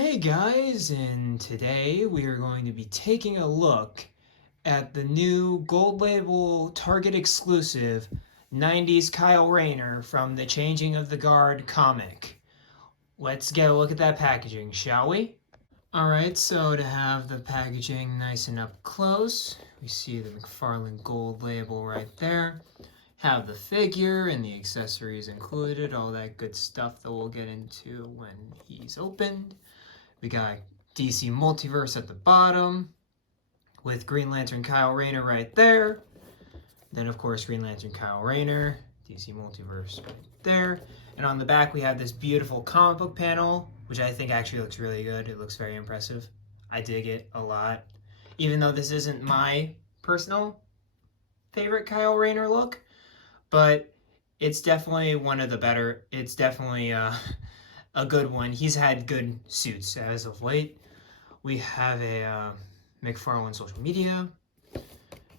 Hey guys, and today we are going to be taking a look at the new Gold Label Target exclusive 90s Kyle Rayner from the Changing of the Guard comic. Let's get a look at that packaging, shall we? Alright, so to have the packaging nice and up close, we see the McFarlane Gold Label right there. Have the figure and the accessories included, all that good stuff that we'll get into when he's opened. We got DC Multiverse at the bottom with Green Lantern Kyle Rayner right there. Then, of course, Green Lantern Kyle Rayner, DC Multiverse right there. And on the back, we have this beautiful comic book panel, which I think actually looks really good. It looks very impressive. I dig it a lot. Even though this isn't my personal favorite Kyle Rayner look, but it's definitely one of the better. It's definitely a good one. He's had good suits as of late. We have a McFarlane social media.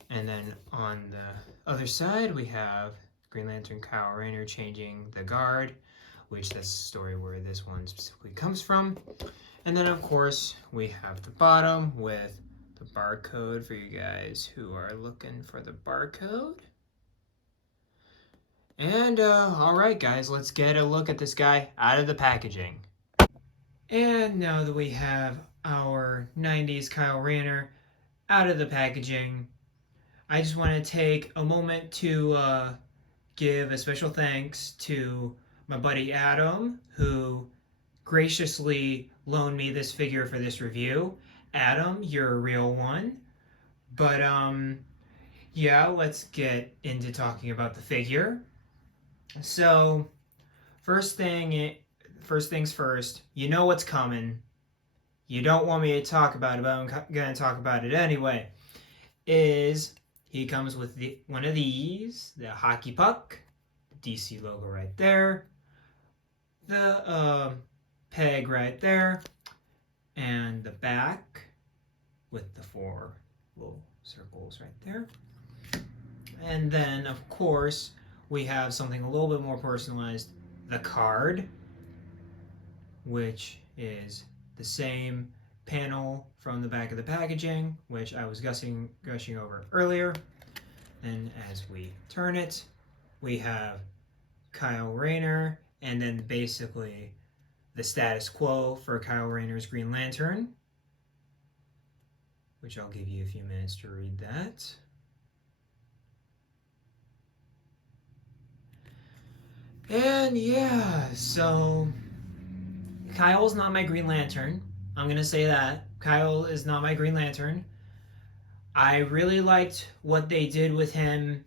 And then on the other side, we have Green Lantern Kyle Rayner changing the guard, which that's the story where this one specifically comes from. And then, of course, we have the bottom with the barcode for you guys who are looking for the barcode. And, all right, guys, let's get a look at this guy out of the packaging. And now that we have our 90s Kyle Rayner out of the packaging, I just want to take a moment to give a special thanks to my buddy Adam, who graciously loaned me this figure for this review. Adam, you're a real one. But yeah, let's get into talking about the figure. So, first things first. You know what's coming. You don't want me to talk about it, but I'm gonna talk about it anyway. He comes with one of these, the hockey puck, DC logo right there, the peg right there, and the back with the 4 little circles right there. And then, of course, we have something a little bit more personalized, the card, which is the same panel from the back of the packaging, which I was gushing over earlier. And as we turn it, we have Kyle Rayner, and then basically the status quo for Kyle Rayner's Green Lantern, which I'll give you a few minutes to read that. And yeah, so Kyle's not my Green Lantern. I'm going to say that. Kyle is not my Green Lantern. I really liked what they did with him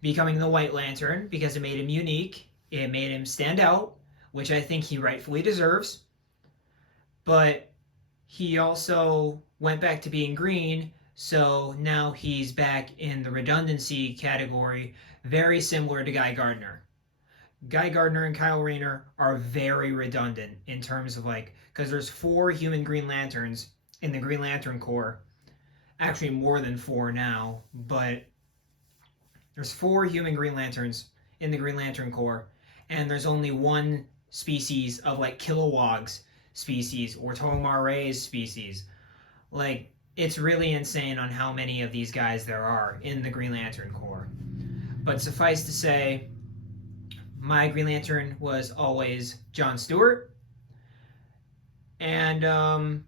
becoming the White Lantern because it made him unique. It made him stand out, which I think he rightfully deserves. But he also went back to being green, so now he's back in the redundancy category, very similar to Guy Gardner. Guy Gardner and Kyle Rayner are very redundant in terms of because there's 4 human Green Lanterns in the Green Lantern Corps. Actually, more than 4 now, but there's 4 human Green Lanterns in the Green Lantern Corps, and there's only 1 species of Kilowog's species or Tomar-Ray's species. It's really insane on how many of these guys there are in the Green Lantern Corps. But suffice to say, my Green Lantern was always John Stewart. And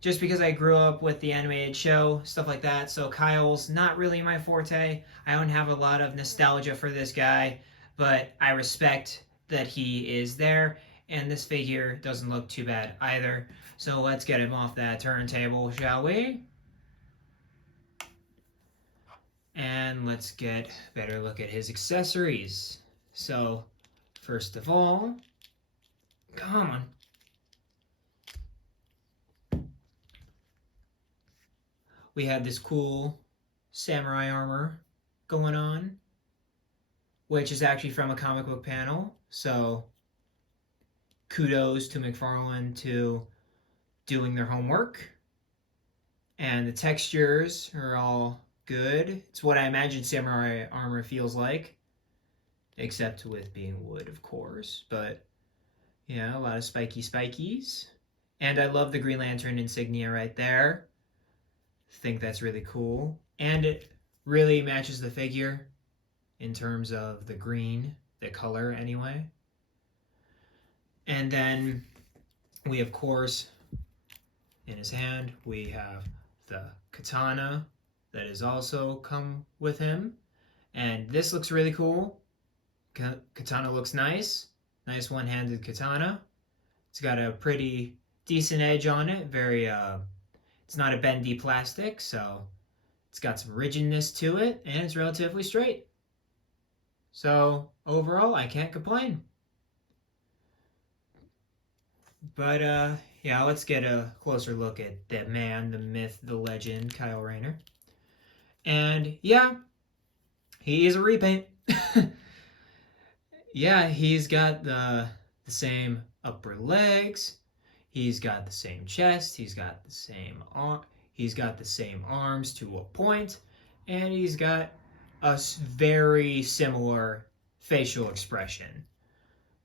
just because I grew up with the animated show, stuff like that, so Kyle's not really my forte. I don't have a lot of nostalgia for this guy, but I respect that he is there, and this figure doesn't look too bad either. So let's get him off that turntable, shall we? And let's get a better look at his accessories. So, first of all, come on. We have this cool samurai armor going on, which is actually from a comic book panel. So, kudos to McFarlane to doing their homework. And the textures are all good. It's what I imagine samurai armor feels like, except with being wood, of course. But yeah, a lot of spikies. And I love the Green Lantern insignia right there. Think that's really cool. And it really matches the figure in terms of the green, the color anyway. And then we, of course, in his hand, we have the katana that is also come with him. And this looks really cool. Katana looks nice. Nice one-handed katana. It's got a pretty decent edge on it. It's not a bendy plastic, so it's got some rigidness to it, and it's relatively straight. So overall, I can't complain. But yeah, let's get a closer look at the man, the myth, the legend, Kyle Rayner. And yeah, he is a repaint. Yeah, he's got the same upper legs. He's got the same chest. He's got the same arms to a point, and he's got a very similar facial expression.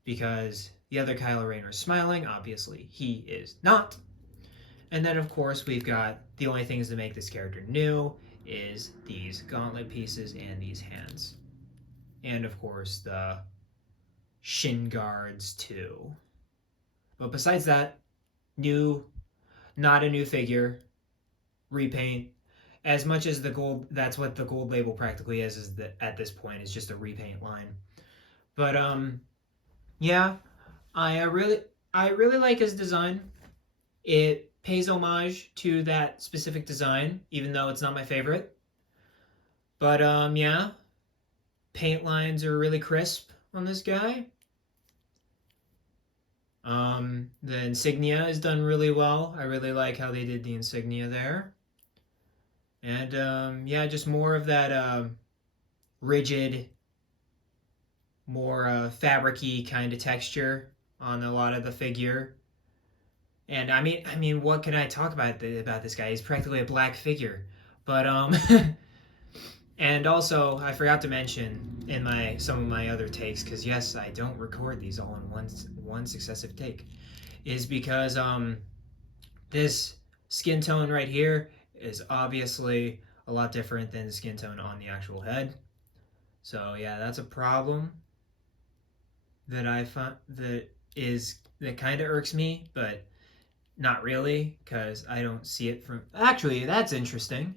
Because the other Kylo Rayner is smiling, obviously he is not. And then of course we've got the only things that make this character new is these gauntlet pieces and these hands. And of course the shin guards too. But besides that, new, not a new figure, repaint. As much as the gold, that's what the gold label practically is that at this point is just a repaint line. But yeah, I really like his design. It pays homage to that specific design, even though it's not my favorite. But yeah, paint lines are really crisp on this guy. The insignia is done really well. I really like how they did the insignia there. And yeah, just more of that rigid, more fabric-y kind of texture on a lot of the figure. And I mean, what can I talk about this guy? He's practically a black figure. But and also I forgot to mention in my some of my other takes, because yes, I don't record these all in one successive take, is because this skin tone right here is obviously a lot different than the skin tone on the actual head. So yeah, that's a problem that I find that kind of irks me, but not really, because I don't see it from. Actually, that's interesting.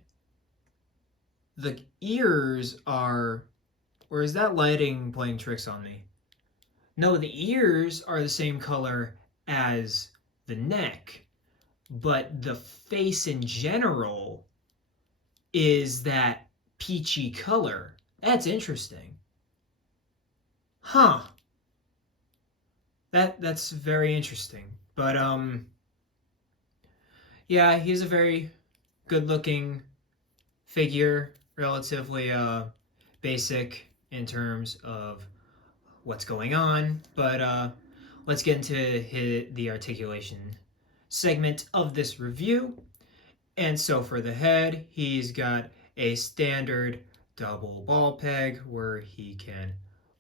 The ears are. Or is that lighting playing tricks on me? No, the ears are the same color as the neck, but the face in general is that peachy color. That's interesting. Huh. That's very interesting. But yeah, he's a very good-looking figure, relatively basic in terms of what's going on, but let's get into the articulation segment of this review. And so for the head, he's got a standard double ball peg where he can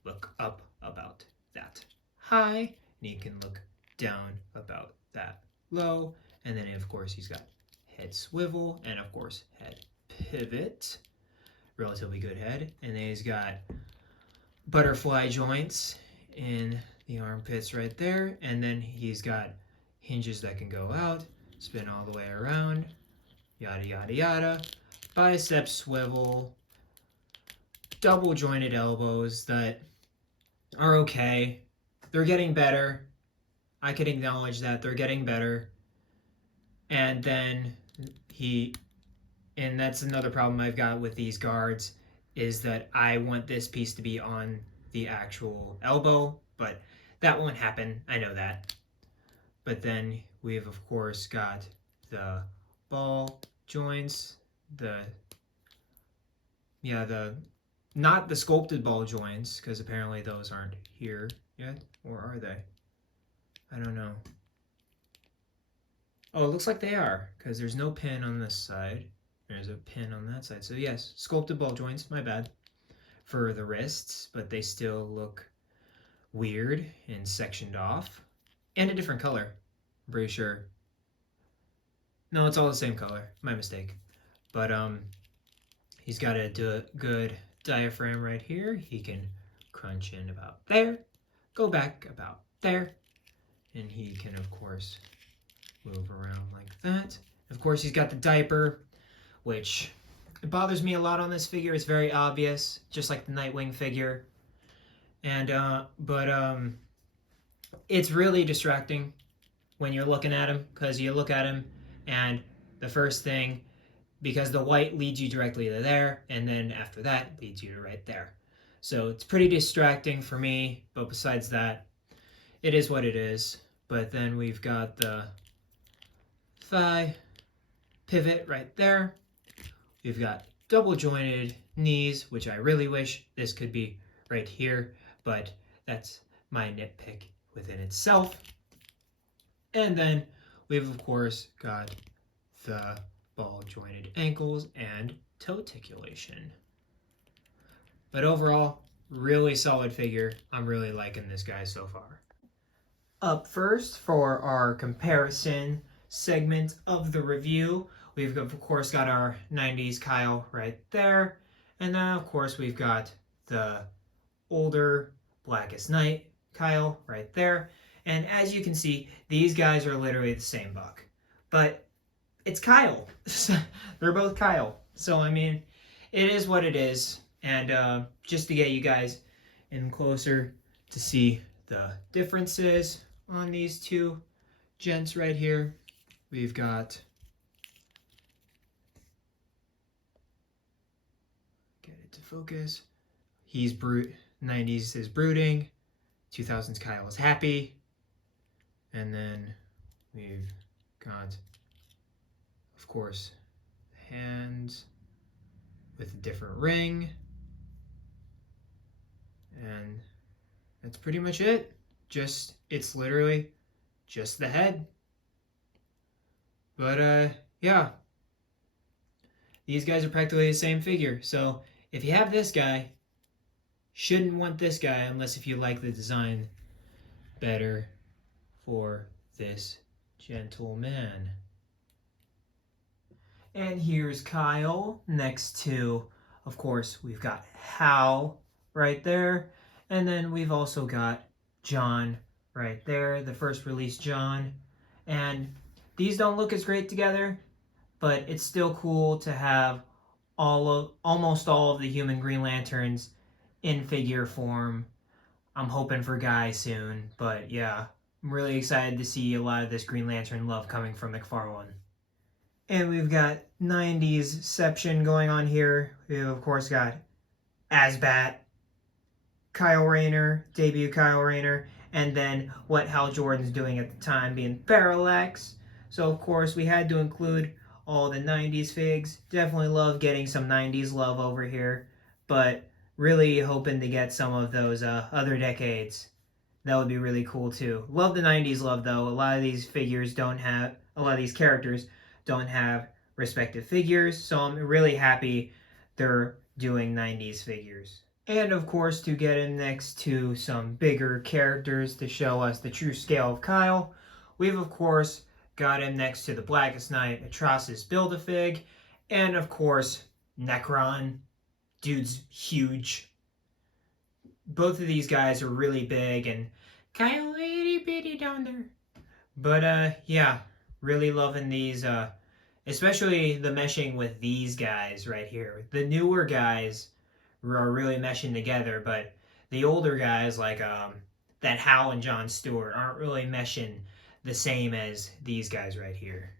look up about that high, and he can look down about that low, and then of course he's got head swivel, and of course head pivot, relatively good head, and then he's got butterfly joints in the armpits right there, and then he's got hinges that can go out, spin all the way around, yada yada yada, bicep swivel, double jointed elbows that are okay. They're getting better. I can acknowledge that they're getting better. And then and that's another problem I've got with these guards, is that I want this piece to be on the actual elbow, but that won't happen. I know that. But then we've of course got the ball joints, not the sculpted ball joints, because apparently those aren't here yet, or are they? I don't know. Oh, it looks like they are, because there's no pin on this side. There's a pin on that side. So yes, sculpted ball joints, my bad, for the wrists, but they still look weird and sectioned off. And a different color, I'm pretty sure. No, it's all the same color. My mistake. But he's got a good diaphragm right here. He can crunch in about there, go back about there, and he can, of course, move around like that. Of course, he's got the diaper, which it bothers me a lot on this figure. It's very obvious, just like the Nightwing figure. And it's really distracting when you're looking at him, because you look at him and the first thing, because the white leads you directly to there, and then after that leads you to right there. So it's pretty distracting for me, but besides that, it is what it is. But then we've got the thigh pivot right there. We've got double jointed knees, which I really wish this could be right here, but that's my nitpick within itself. And then we've, of course, got the ball jointed ankles and toe articulation. But overall, really solid figure. I'm really liking this guy so far. Up first for our comparison segment of the review, we've of course got our 90s Kyle right there. And then of course we've got the older Blackest Night Kyle right there. And as you can see, these guys are literally the same buck. But it's Kyle. They're both Kyle. So, I mean, it is what it is. And just to get you guys in closer to see the differences on these two gents right here, we've got, get it to focus. He's 90s is brooding, 2000s Kyle is happy, and then we've got, of course, hands with a different ring, and that's pretty much it. It's literally just the head. But yeah, these guys are practically the same figure. So if you have this guy, shouldn't want this guy unless if you like the design better for this gentleman. And here's Kyle next to, of course, we've got Hal right there. And then we've also got John right there, the first release John. And these don't look as great together, but it's still cool to have almost all of the human Green Lanterns in figure form. I'm hoping for Guy soon, but yeah, I'm really excited to see a lot of this Green Lantern love coming from McFarlane. And we've got 90s-ception going on here. We've, of course, got Asbat, Kyle Rayner, debut Kyle Rayner, and then what Hal Jordan's doing at the time being Parallax. So, of course, we had to include all the 90s figs. Definitely love getting some 90s love over here, but really hoping to get some of those other decades. That would be really cool, too. Love the 90s love, though. A lot of these figures don't have, a lot of these characters don't have respective figures, so I'm really happy they're doing 90s figures. And of course, to get in next to some bigger characters to show us the true scale of Kyle, we've of course got him next to the Blackest Night Atrocitus Build-A-Fig, and of course, Necron. Dude's huge. Both of these guys are really big, and Kyle itty bitty down there. But yeah, really loving these, especially the meshing with these guys right here. The newer guys are really meshing together, but the older guys like that Hal and John Stewart aren't really meshing the same as these guys right here.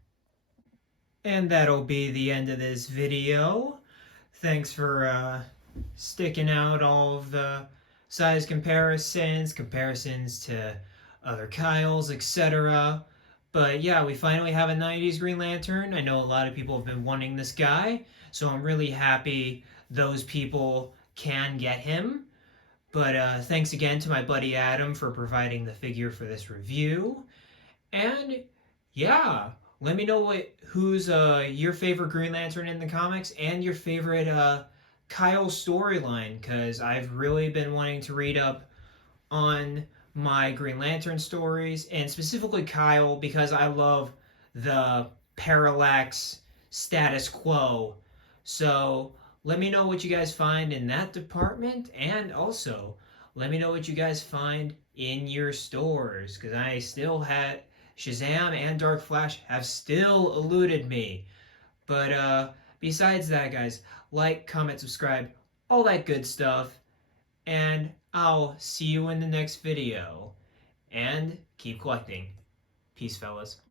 And that'll be the end of this video. Thanks for sticking out all of the size comparisons to other Kyles, etc. But yeah, we finally have a 90s Green Lantern. I know a lot of people have been wanting this guy, so I'm really happy those people can get him. But thanks again to my buddy Adam for providing the figure for this review. And yeah, let me know who's your favorite Green Lantern in the comics and your favorite Kyle storyline, because I've really been wanting to read up on my Green Lantern stories, and specifically Kyle, because I love the parallax status quo. So let me know what you guys find in that department, and also let me know what you guys find in your stores, because I still had Shazam and Dark Flash have still eluded me. But besides that, guys, like, comment, subscribe, all that good stuff, and I'll see you in the next video. And keep collecting. Peace, fellas.